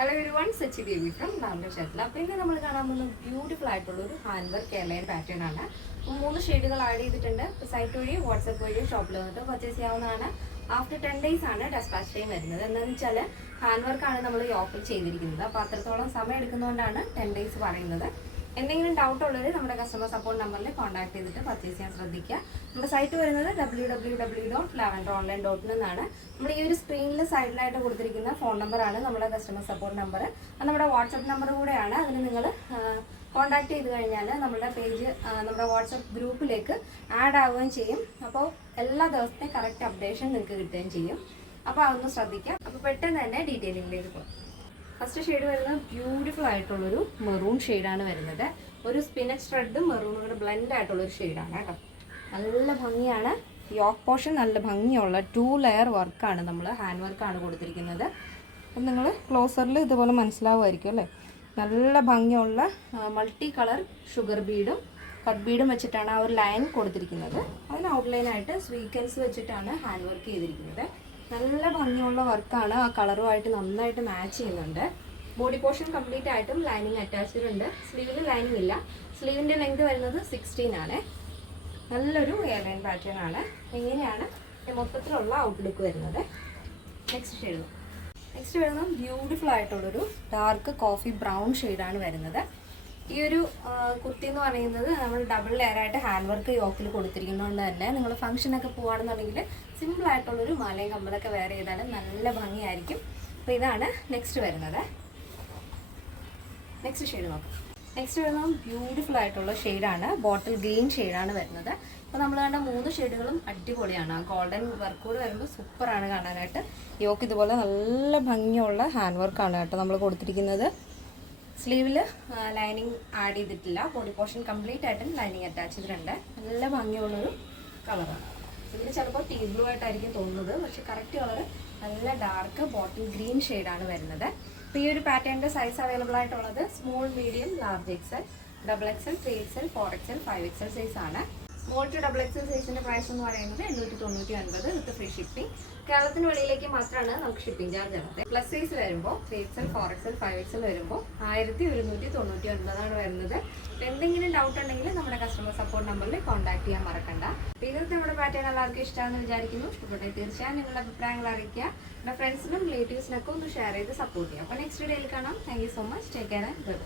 Hello everyone, Sachi Devi from normal ഷെറ്റിൽ. അപ്പോൾ ഇന്ന് നമ്മൾ കാണാൻ പോകുന്ന ബ്യൂട്ടിഫുൾ ആയിട്ടുള്ള ഒരു ഹാൻഡ് വർക്ക് എയർലൈൻ പാറ്റേൺ ആണ്. 3 ഷെയ്ഡുകൾ ആഡ് ചെയ്തിട്ടുണ്ട്. സൈറ്റ് വഴി വാട്സപ്പ് വഴി ഷോപ്പിൽ വന്നിട്ട് പർച്ചേസ് ചെയ്യാവുന്നതാണ്. ആഫ്റ്റർ 10 days ആണ് ഡെസ്പാച്ച് ടൈം വരുന്നത്. എന്താണെന്ന് വെച്ചാൽ ഹാൻഡ് വർക്കാണ് നമ്മൾ ഈ ഓഫർ ചെയ്തിരിക്കുന്നത്. അപ്പോൾ അത്രത്തോളം സമയം എടുക്കുന്നതുകൊണ്ടാണ് 10 days പറയുന്നത്. എന്തെങ്കിലും ഡൗട്ട് ഉള്ളവർ നമ്മുടെ കസ്റ്റമർ സപ്പോർട്ട് നമ്പറിൽ കോൺടാക്ട് ചെയ്തിട്ട് പർച്ചേസ് ചെയ്യാൻ ശ്രദ്ധിക്കുക. നമ്മുടെ സൈറ്റ് വരുന്നത് www.lavenderonline.in എന്നാണ്. നമ്മൾ ഈ ഒരു സ്ക്രീനിൽ സൈഡിലായിട്ട് കൊടുത്തിരിക്കുന്ന ഫോൺ നമ്പറാണ് നമ്മുടെ കസ്റ്റമർ സപ്പോർട്ട് നമ്പർ. അത് നമ്മുടെ വാട്സപ്പ് നമ്പർ കൂടെയാണ്. അതിന് നിങ്ങൾ കോൺടാക്ട് ചെയ്ത് കഴിഞ്ഞാൽ നമ്മുടെ പേജ് നമ്മുടെ വാട്സപ്പ് ഗ്രൂപ്പിലേക്ക് ആഡ് ആവുകയും ചെയ്യും. അപ്പോൾ എല്ലാ ദിവസത്തെയും കറക്റ്റ് അപ്ഡേഷൻ നിങ്ങൾക്ക് കിട്ടുകയും ചെയ്യും. അപ്പോൾ അതൊന്ന് ശ്രദ്ധിക്കുക. അപ്പോൾ പെട്ടെന്ന് തന്നെ ഡീറ്റെയിലിംഗിലേക്ക് പോകും. ഫസ്റ്റ് ഷെയ്ഡ് വരുന്നത് ബ്യൂട്ടിഫുൾ ആയിട്ടുള്ളൊരു മെറൂൺ ഷെയ്ഡാണ് വരുന്നത്. ഒരു സ്പിനച്ച് റെഡും മെറൂണും കൂടെ ബ്ലെൻഡ് ആയിട്ടുള്ളൊരു ഷെയ്ഡാണ് കേട്ടോ. നല്ല ഭംഗിയാണ്. യോക്ക് പോർഷൻ നല്ല ഭംഗിയുള്ള 2 ലെയർ വർക്കാണ്, നമ്മൾ ഹാൻഡ് വർക്കാണ് കൊടുത്തിരിക്കുന്നത്. അപ്പം നിങ്ങൾ ക്ലോസറിൽ ഇതുപോലെ മനസ്സിലാവുമായിരിക്കും അല്ലേ. നല്ല ഭംഗിയുള്ള മൾട്ടി കളർ ഷുഗർ ബീഡും കട്ട് ബീഡും വെച്ചിട്ടാണ് ആ ഒരു ലൈൻ കൊടുത്തിരിക്കുന്നത്. അതിന് ഔട്ട്ലൈനായിട്ട് സ്വീക്കൻസ് വെച്ചിട്ടാണ് ഹാൻഡ് വർക്ക് ചെയ്തിരിക്കുന്നത്. നല്ല ഭംഗിയുള്ള വർക്കാണ്. ആ കളറുമായിട്ട് നന്നായിട്ട് മാച്ച് ചെയ്യുന്നുണ്ട്. ബോഡി പോർഷൻ കംപ്ലീറ്റ് ആയിട്ടും ലൈനിങ് അറ്റാച്ച്ഡ് ഉണ്ട്. സ്ലീവിൽ ലൈനിങ് ഇല്ല. സ്ലീവിൻ്റെ ലെങ്ത് വരുന്നത് 16 ആണ്. നല്ലൊരു എയർലൈൻ പാറ്റേൺ ആണ്. ഇങ്ങനെയാണ് മൊത്തത്തിലുള്ള ഔട്ട്ലുക്ക് വരുന്നത്. നെക്സ്റ്റ് വരുന്നത് ബ്യൂട്ടിഫുൾ ആയിട്ടുള്ളൊരു ഡാർക്ക് കോഫി ബ്രൗൺ ഷെയ്ഡാണ് വരുന്നത്. ഈ ഒരു കുർത്തി എന്ന് പറയുന്നത് നമ്മൾ ഡബിൾ ലെയർ ആയിട്ട് ഹാൻഡ് വർക്ക് യോക്കിൽ കൊടുത്തിരിക്കുന്നതുകൊണ്ട് തന്നെ നിങ്ങൾ ഫംഗ്ഷനൊക്കെ പോകുകയാണെന്നുണ്ടെങ്കിൽ സിമ്പിളായിട്ടുള്ളൊരു മാലയും കമ്മലൊക്കെ വെയർ ചെയ്താലും നല്ല ഭംഗിയായിരിക്കും. അപ്പോൾ ഇതാണ് നെക്സ്റ്റ് വരുന്നത്. നെക്സ്റ്റ് ഷെയ്ഡ് നോക്കാം. നെക്സ്റ്റ് വരുന്നത് ബ്യൂട്ടിഫുൾ ആയിട്ടുള്ള ഷെയ്ഡാണ്. ബോട്ടിൽ ഗ്രീൻ ഷെയ്ഡാണ് വരുന്നത്. അപ്പോൾ നമ്മൾ കണ്ട 3 ഷെയ്ഡുകളും അടിപൊളിയാണ്. ആ ഗോൾഡൻ വർക്ക് കൂടെ വരുമ്പോൾ സൂപ്പറാണ് കാണാനായിട്ട്. യോക്ക് ഇതുപോലെ നല്ല ഭംഗിയുള്ള ഹാൻഡ് വർക്കാണ് കേട്ടോ നമ്മൾ കൊടുത്തിരിക്കുന്നത്. സ്ലീവിൽ ലൈനിങ് ആഡ് ചെയ്തിട്ടില്ല. ബോഡി പോർഷൻ കംപ്ലീറ്റ് ആയിട്ടും ലൈനിങ് അറ്റാച്ച് ചെയ്തിട്ടുണ്ട്. നല്ല ഭംഗിയുള്ളൊരു കളറാണ്. ഇതിന് ചിലപ്പോൾ ടീ ബ്ലൂ ആയിട്ടായിരിക്കും തോന്നുന്നത്, പക്ഷേ കറക്റ്റ് കളർ നല്ല ഡാർക്ക് ബോട്ടിൽ ഗ്രീൻ ഷെയ്ഡാണ് വരുന്നത്. അപ്പോൾ ഈ ഒരു പാറ്റേണിൻ്റെ സൈസ് അവൈലബിൾ ആയിട്ടുള്ളത് small, medium, large XL, XXL, 3XL, 4XL, 5XL സൈസാണ്. സ്മോൾ ടു XXL സൈസിൻ്റെ പ്രൈസ് എന്ന് പറയുന്നത് 899 വിത്ത് ഫ്രീ ഷിപ്പിംഗ്. കേരളത്തിന് വെളിയിലേക്ക് മാത്രമാണ് നമുക്ക് ഷിപ്പിംഗ് ചാർജ് ഉള്ളത്. പ്ലസ് സൈസ് വരുമ്പോൾ 3XL, 4XL, 5XL വരുമ്പോൾ 1199 വരുന്നത്. എന്തെങ്കിലും ഡൗട്ട് ഉണ്ടെങ്കിൽ നമ്മുടെ കസ്റ്റമർ സപ്പോർട്ട് നമ്പറിൽ കോൺടാക്ട് ചെയ്യാൻ മറക്കണ്ട. അപ്പോൾ ഇന്നത്തെ നമ്മുടെ പാറ്റേൺ എല്ലാവർക്കും ഇഷ്ടമാണെന്ന് വിചാരിക്കുന്നു. ഇഷ്ടപ്പെട്ടെങ്കിൽ തീർച്ചയായും നിങ്ങളുടെ അഭിപ്രായങ്ങൾ അറിയിക്കുക. നമ്മുടെ ഫ്രണ്ട്സിനും റിലേറ്റീവ്സിനൊക്കെ ഒന്ന് ഷെയർ ചെയ്ത് സപ്പോർട്ട് ചെയ്യുക. അപ്പോൾ നെക്സ്റ്റ് ഡേയിൽ കാണാം. Thank you so much. Take care and by.